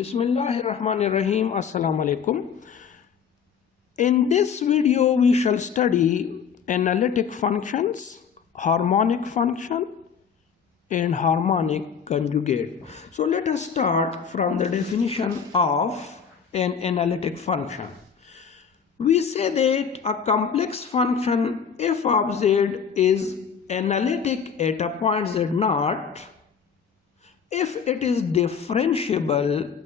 Bismillahirrahmanirrahim. Assalamu alaikum. In this video we shall study analytic functions, harmonic function and harmonic conjugate. So let us start from the definition of an analytic function. We say that a complex function f of z is analytic at a point z0 if it is differentiable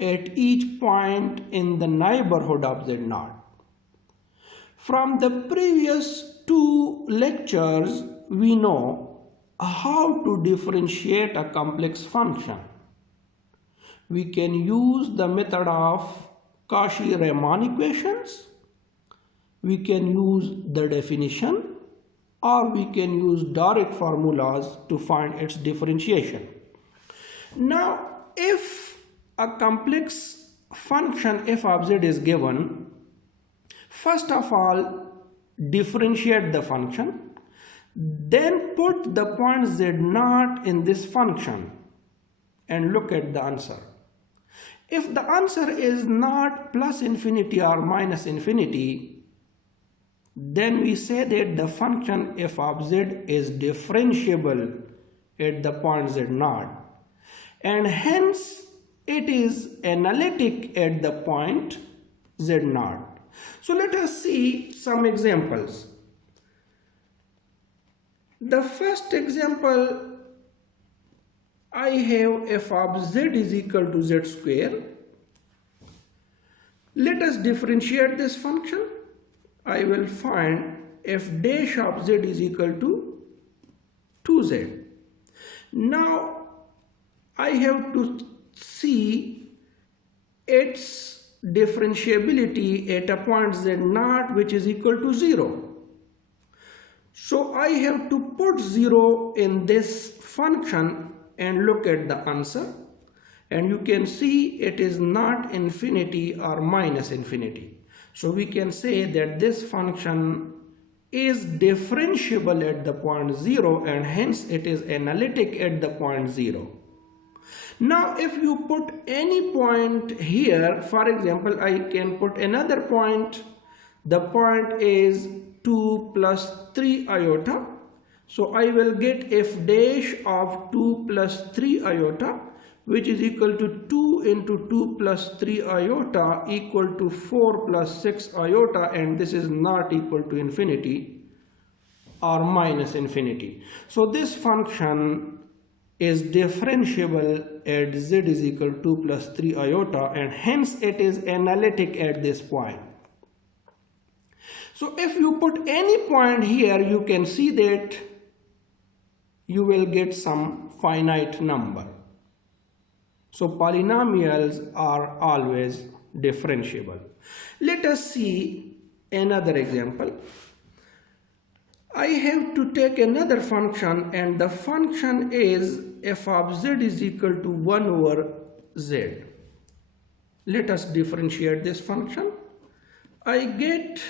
at each point in the neighborhood of z0. From the previous two lectures, we know how to differentiate a complex function. We can use the method of Cauchy-Riemann equations, we can use the definition, or we can use direct formulas to find its differentiation. Now, if a complex function f of z is given, first of all, differentiate the function, then put the point z0 in this function and look at the answer. If the answer is not plus infinity or minus infinity, then we say that the function f of z is differentiable at the point z0 and hence it is analytic at the point z0. So let us see some examples. The first example, I have f of z is equal to z square. Let us differentiate this function. I will find f dash of z is equal to 2z. Now I have to see its differentiability at a point z0 which is equal to 0. So I have to put 0 in this function and look at the answer, and you can see it is not infinity or minus infinity. So we can say that this function is differentiable at the point 0 and hence it is analytic at the point 0. Now if you put any point here, for example, I can put another point. The point is 2 plus 3 iota. So I will get f dash of 2 plus 3 iota, which is equal to 2 into 2 plus 3 iota equal to 4 plus 6 iota, and this is not equal to infinity or minus infinity. So this function is differentiable at z is equal to 2 plus 3 iota and hence it is analytic at this point. So if you put any point here, you can see that you will get some finite number. So polynomials are always differentiable. Let us see another example. I have to take another function and the function is f of z is equal to 1 over z. Let us differentiate this function. I get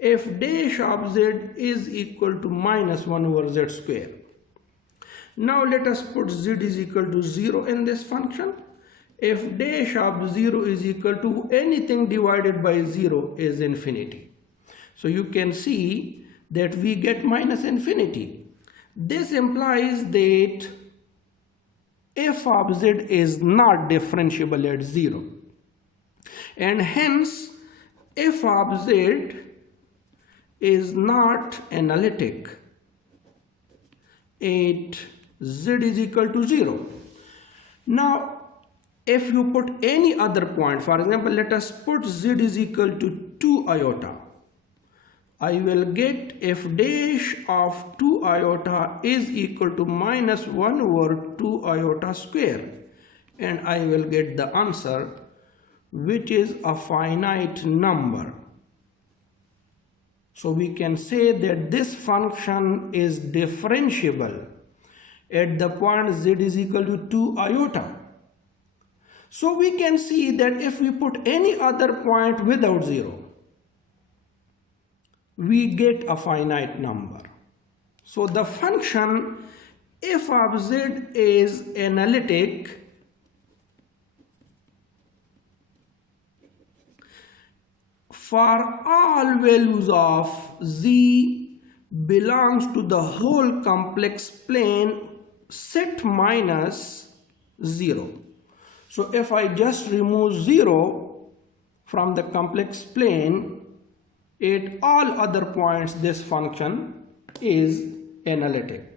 f dash of z is equal to minus 1 over z square. Now let us put z is equal to 0 in this function. F dash of 0 is equal to anything divided by 0 is infinity. So you can see that we get minus infinity. This implies that f of z is not differentiable at 0 and hence f of z is not analytic at z is equal to 0. Now if you put any other point, for example, let us put z is equal to 2 iota, I will get f dash of 2 iota is equal to minus 1 over 2 iota square, and I will get the answer which is a finite number. So we can say that this function is differentiable at the point z is equal to 2 iota. So we can see that if we put any other point without 0, we get a finite number. So the function f of z is analytic for all values of z belongs to the whole complex plane set minus 0. So if I just remove 0 from the complex plane, at all other points this function is analytic.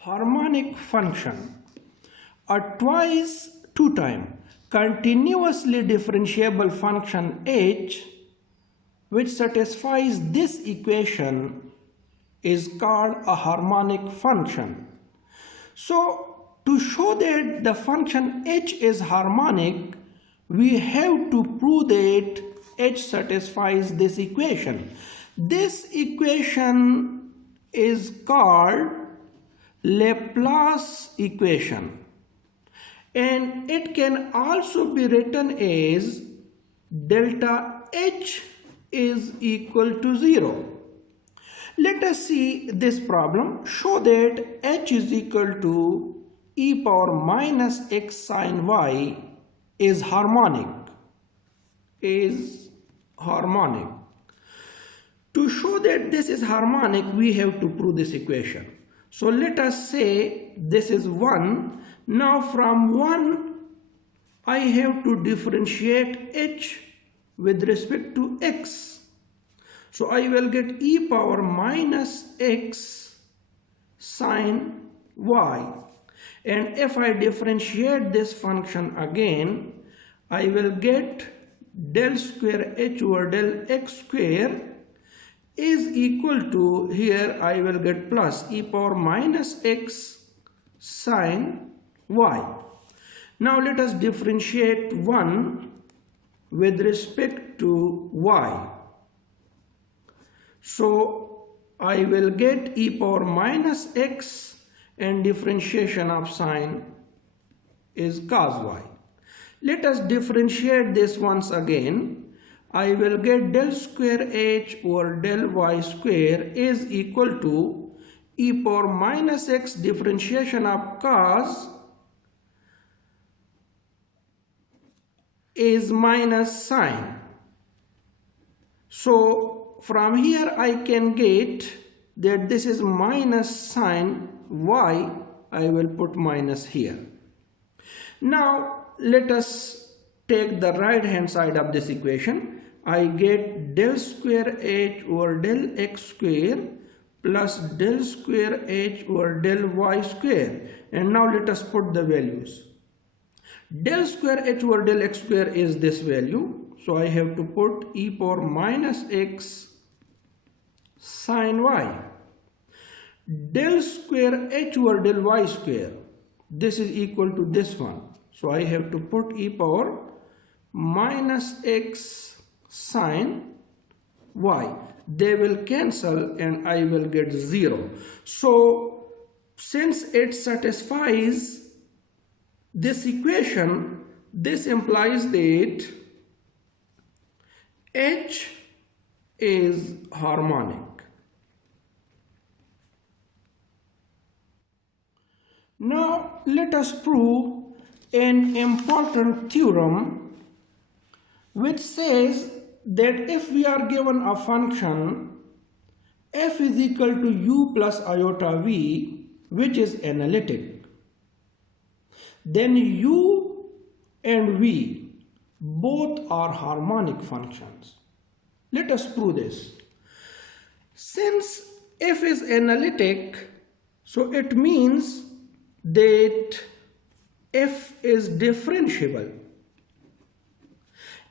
Harmonic function. A twice, two time, continuously differentiable function h which satisfies this equation is called a harmonic function. So to show that the function h is harmonic, we have to prove that h satisfies this equation. This equation is called Laplace equation, and it can also be written as delta h is equal to 0. Let us see this problem. Show that h is equal to e power minus x sine y is harmonic. To show that this is harmonic, we have to prove this equation. So let us say this is 1. Now from 1, I have to differentiate h with respect to x. So I will get e power minus x sine y. And if I differentiate this function again, I will get del square h over del x square is equal to, here I will get plus e power minus x sine y. Now let us differentiate 1 with respect to y. So I will get e power minus x and differentiation of sine is cos y. Let us differentiate this once again. I will get del square h over del y square is equal to e power minus x differentiation of cos is minus sine. So from here I can get that this is minus sine y. I will put minus here. Now let us take the right hand side of this equation. I get del square h over del x square plus del square h over del y square. And now let us put the values. Del square h over del x square is this value. So I have to put e power minus x sine y. Del square h over del y square, this is equal to this one. So I have to put e power minus x sine y. They will cancel and I will get 0. So since it satisfies this equation, this implies that h is harmonic. Now let us prove an important theorem which says that if we are given a function f is equal to u plus iota v, which is analytic, then u and v both are harmonic functions. Let us prove this. Since f is analytic, so it means that f is differentiable.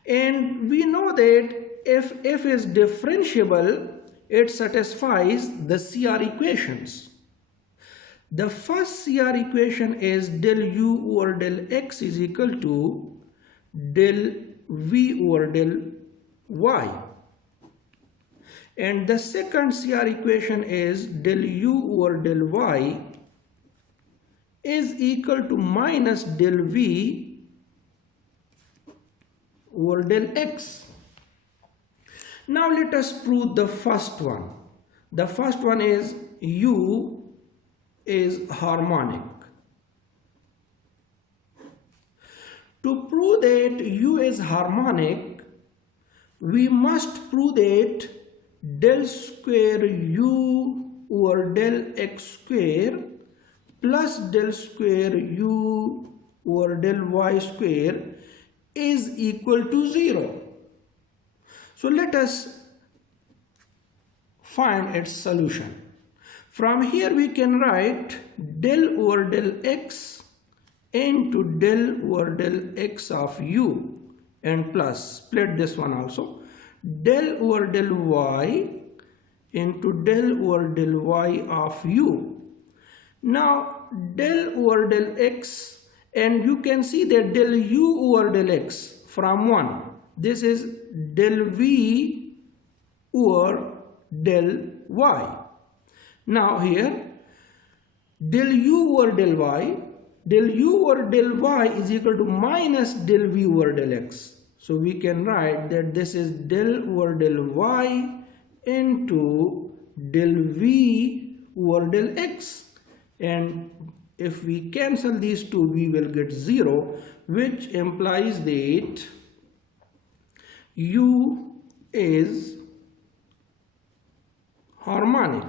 And we know that if f is differentiable, it satisfies the CR equations. The first CR equation is del u over del x is equal to del v over del y. And the second CR equation is del u over del y is equal to minus del v over del x. Now let us prove the first one. The first one is u is harmonic. To prove that u is harmonic, we must prove that del square u over del x square plus del square u over del y square is equal to 0. So let us find its solution. From here we can write del over del x into del over del x of u and plus, split this one also, del over del y into del over del y of u. Now del over del x, and you can see that del u over del x from 1. This is del v over del y. Now here del u over del u over del y is equal to minus del v over del x. So we can write that this is del over del y into del v over del x, and if we cancel these two we will get 0, which implies that u is harmonic.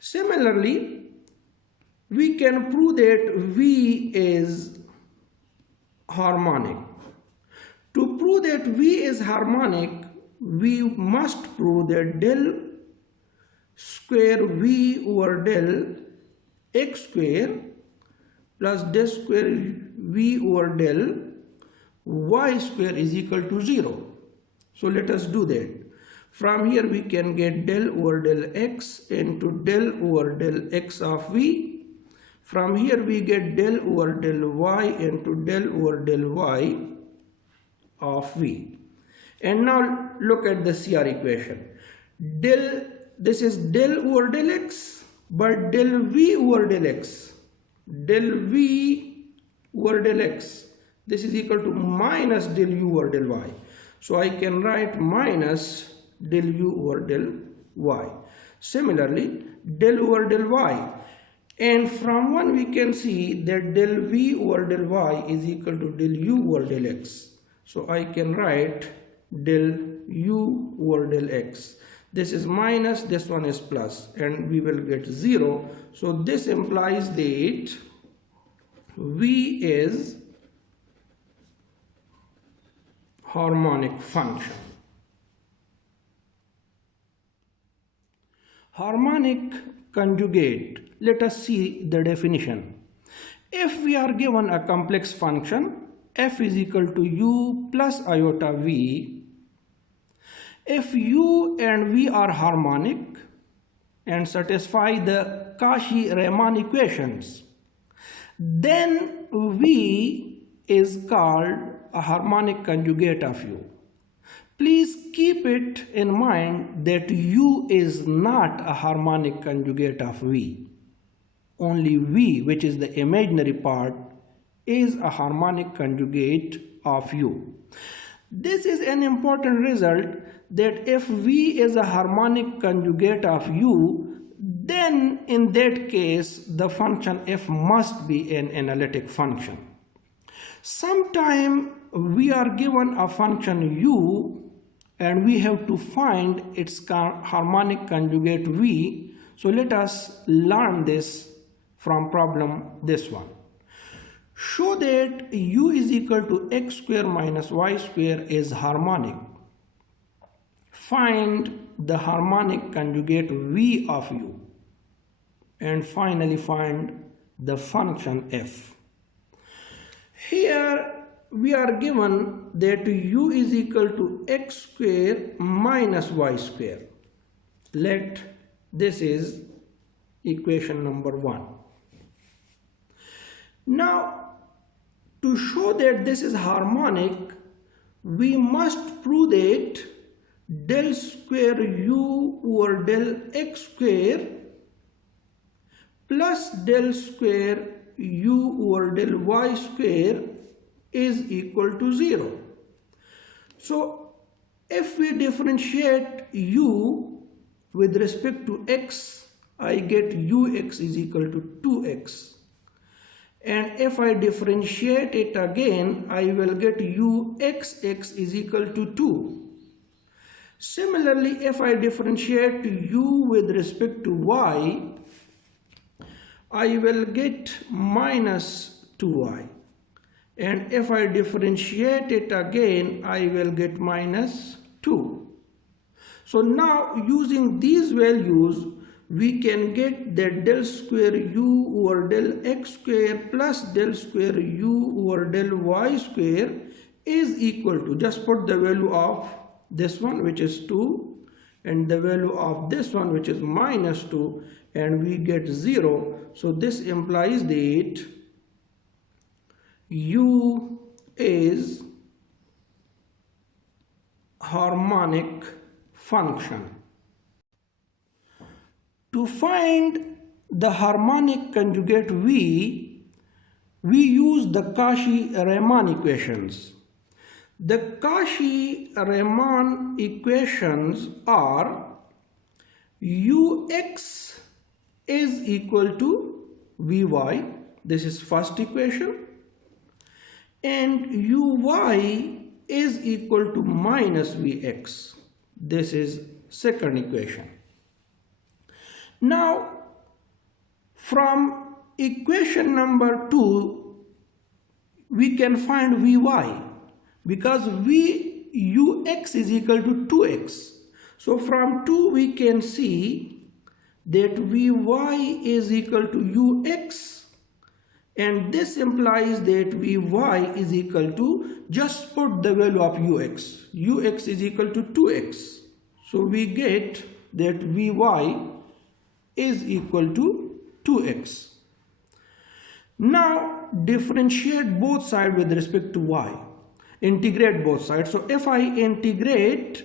Similarly, we can prove that v is harmonic. To prove that v is harmonic, we must prove that del square v over del x square plus del square v over del y square is equal to 0. So let us do that. From here we can get del over del x into del over del x of v. From here we get del over del y into del over del y of v. And now look at the CR equation. This is del over del x, but del v over del x. Del v over del x. This is equal to minus del u over del y. So I can write minus del u over del y. Similarly, del over del y. And from 1 we can see that del v over del y is equal to del u over del x. So I can write del u over del x. This is minus, this one is plus, and we will get 0. So this implies that v is harmonic function. Harmonic conjugate. Let us see the definition. If we are given a complex function f is equal to u plus iota v, if u and v are harmonic and satisfy the Cauchy-Riemann equations, then v is called a harmonic conjugate of u. Please keep it in mind that u is not a harmonic conjugate of v. Only v, which is the imaginary part, is a harmonic conjugate of u. This is an important result, that if v is a harmonic conjugate of u, then in that case the function f must be an analytic function. Sometime we are given a function u and we have to find its harmonic conjugate v. So let us learn this from problem this one. Show that u is equal to x square minus y square is harmonic. Find the harmonic conjugate v of u. And finally find the function f. Here we are given that u is equal to x square minus y square. Let this is equation number 1. Now, to show that this is harmonic, we must prove that del square u over del x square plus del square u over del y square is equal to 0. So if we differentiate u with respect to x, I get ux is equal to 2x. And if I differentiate it again, I will get uxx is equal to 2. Similarly, if I differentiate u with respect to y, I will get minus 2y. And if I differentiate it again, I will get minus 2. So now using these values, we can get that del square u over del x square plus del square u over del y square is equal to, just put the value of this one, which is 2, and the value of this one, which is minus 2, and we get 0. So this implies that u is harmonic function. To find the harmonic conjugate v, we use the Cauchy-Riemann equations. The Cauchy-Riemann equations are ux is equal to vy, this is first equation, and uy is equal to minus vx, this is second equation. Now from equation number 2 we can find vy, because ux is equal to 2x. So from 2 we can see that vy is equal to ux, and this implies that vy is equal to, just put the value of ux is equal to 2x. So we get that vy is equal to 2x. Now differentiate both sides with respect to y. Integrate both sides. So if I integrate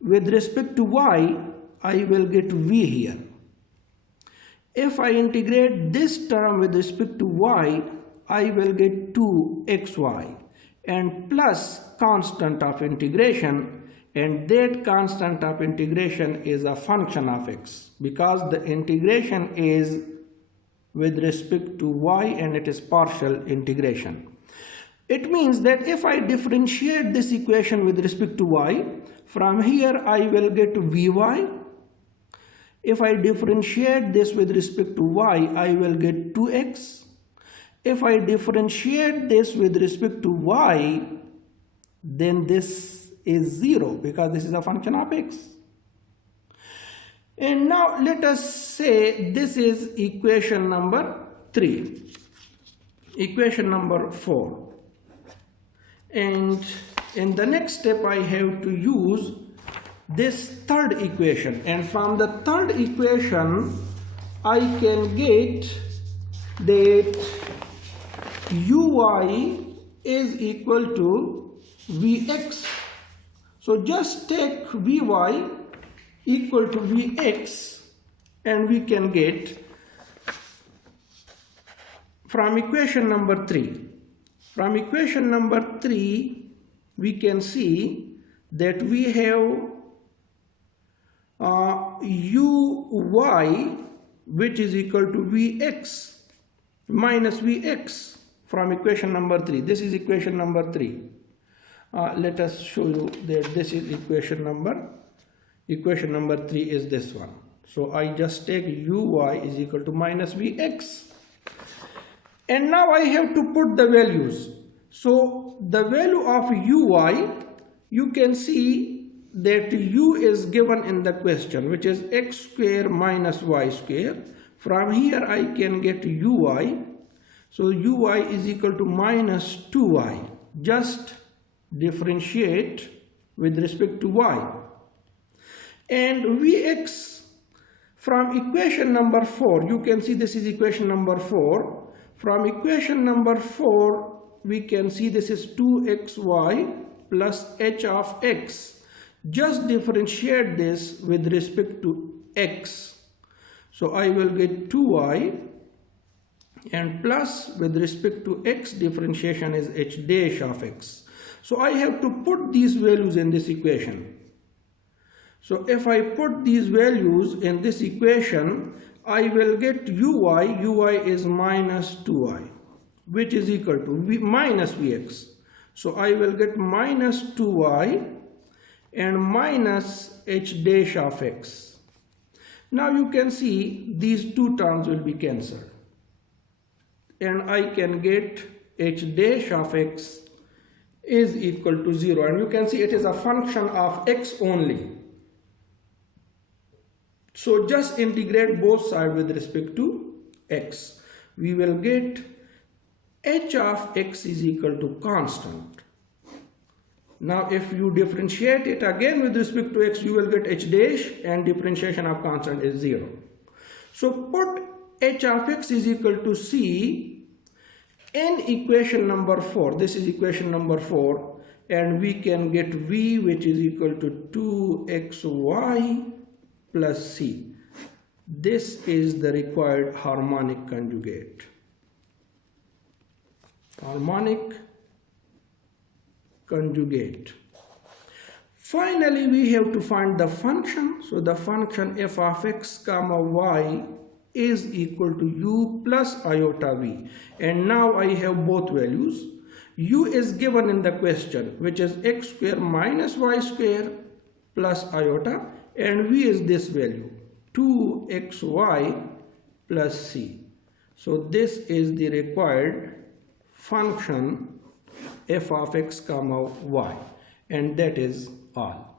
with respect to y, I will get v here. If I integrate this term with respect to y, I will get 2xy and plus constant of integration, and that constant of integration is a function of x, because the integration is with respect to y and it is partial integration. It means that if I differentiate this equation with respect to y, from here I will get vy. If I differentiate this with respect to y, I will get 2x. If I differentiate this with respect to y, then this is 0, because this is a function of x. And now let us say this is equation number 3, equation number 4. And in the next step I have to use this third equation, and from the third equation I can get that uy is equal to vx. So just take vy equal to vx, and we can get from equation number 3. From equation number 3 we can see that we have uy which is equal to vx minus vx from equation number 3. This is equation number 3. Let us show you that this is equation number 3 is this one. So I just take uy is equal to minus vx, and now I have to put the values. So the value of uy, you can see that u is given in the question, which is x square minus y square. From here I can get uy. So uy is equal to minus 2y. Just differentiate with respect to y. And vx from equation number 4, you can see this is equation number 4. From equation number 4 we can see this is 2xy plus h of x. Just differentiate this with respect to x. So I will get 2y, and plus with respect to x differentiation is h dash of x. So I have to put these values in this equation. So if I put these values in this equation, I will get uy is minus 2y, which is equal to minus vx. So I will get minus 2y, and minus h dash of x. Now you can see these two terms will be cancelled, and I can get h dash of x is equal to 0, and you can see it is a function of x only. So just integrate both sides with respect to x. We will get h of x is equal to constant. Now if you differentiate it again with respect to x, you will get h dash, and differentiation of constant is 0. So put h of x is equal to c in equation number 4. This is equation number 4, and we can get v, which is equal to 2xy plus c. This is the required harmonic conjugate. Harmonic conjugate. Finally, we have to find the function. So the function f of x comma y is equal to u plus iota v. And now I have both values. U is given in the question, which is x square minus y square plus iota, and v is this value, 2xy plus c. So this is the required function f of x comma y, and that is all.